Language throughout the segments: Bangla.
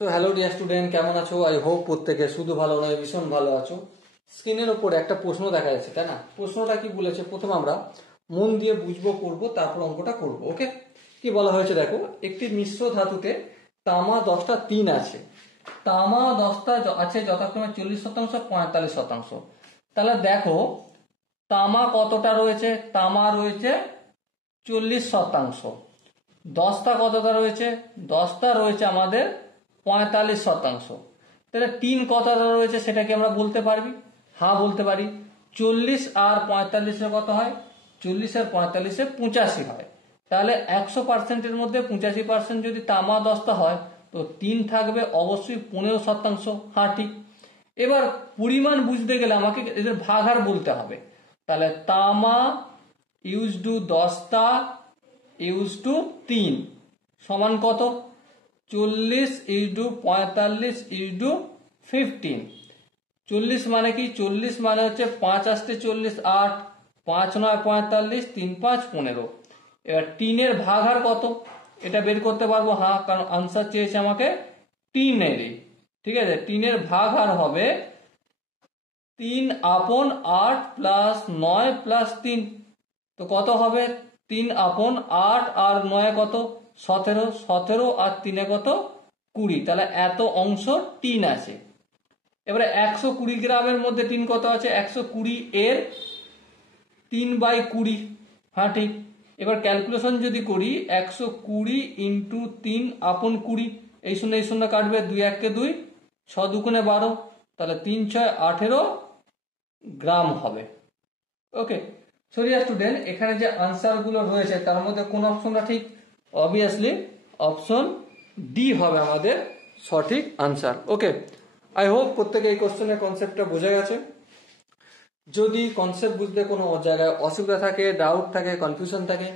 তো হ্যালো ডিয়ার স্টুডেন্ট, কেমন আছো? আই হোপ প্রত্যেকে শুধু ভালো নয় ভীষণ ভালো আছো। স্ক্রিনের ওপরে একটা প্রশ্ন দেখা যাচ্ছে, তাই না? প্রশ্নটা কি বলেছে, প্রথমে আমরা মন দিয়ে বুঝবো, করবো, তারপর অঙ্কটা করবো। ওকে, কি বলা হয়েছে দেখো, একটি মিশ্র ধাতুতে তামা 10টা তিন আছে। তামা 10টা আছে যথাক্রমে 40%, 45%। তাহলে দেখো তামা কতটা রয়েছে? তামা রয়েছে 40%। 10টা কতটা রয়েছে? 10টা রয়েছে আমাদের 45%। তাহলে তিন কতটা রয়েছে সেটা কি আমরা বলতে পারবি? হ্যাঁ বলতে পারি। 40 আর 45-এ কত হয়? 40 আর 45-এ 85 হয়। তাহলে 100%-এর মধ্যে 85% যদি তামা 10টা হয়, তো তিন থাকবে অবশ্যই 15%। হ্যাঁ ঠিক। এবার পরিমাণ বুঝতে গেলে আমাকে এদের ভাগাহার বলতে হবে। তাহলে তামা ইউজ টু 10টা ইউজ টু 3 সমান কত? 40 ইউজ টু 45 ইউজ টু 15। 40 মানে কি? 40 মানে হচ্ছে 5 আসতে 40 8, 5 9 45, 3 5 15। এবার 3-এর ভাগাহার কত এটা বের করতে পারবো। হ্যাঁ, কারণ আনসার চেয়েছে আমাকে 3-এরই। ঠিক আছে, 3-এর ভাগাহার হবে 3/8 প্লাস 9 প্লাস 3। তো কত হবে? 3/8 আর 9 কত? 17। 17 আর 3 কত? 20। তাহলে এত অংশ টিন আছে। এবারে 120 গ্রামের মধ্যে টিন কত আছে? 120 এর 3/20। হ্যাঁ ঠিক। এবার ক্যালকুলেশন যদি করি, 120 ইন্টু 3/20, এই শূন্য কাটবে, 2 1 2, 6 2 12, তাহলে 3 6 18 গ্রাম হবে। ওকে সরিয়া স্টুডেন্ট, এখানে যে আনসার গুলো রয়েছে তার মধ্যে কোন অপশনটা ঠিক? অবভিয়াসলি অপশন ডি হবে আমাদের সঠিক আনসার। ওকে, আই হোপ প্রত্যেকে এই কোশ্চেনের কনসেপ্টটা বুঝে গেছে। যদি কনসেপ্ট বুঝতে কোনো জায়গায় অসুবিধা থাকে, ডাউট থাকে, কনফিউশন থাকে,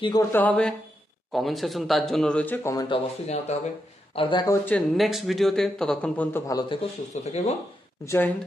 কি করতে হবে? কমেন্ট সেকশন তার জন্য রয়েছে, কমেন্ট অবশ্যই জানাতে হবে। আর দেখা হচ্ছে নেক্সট ভিডিওতে। ততক্ষণ পর্যন্ত ভালো থেকো, সুস্থ থেকো এবং জয় হিন্দ।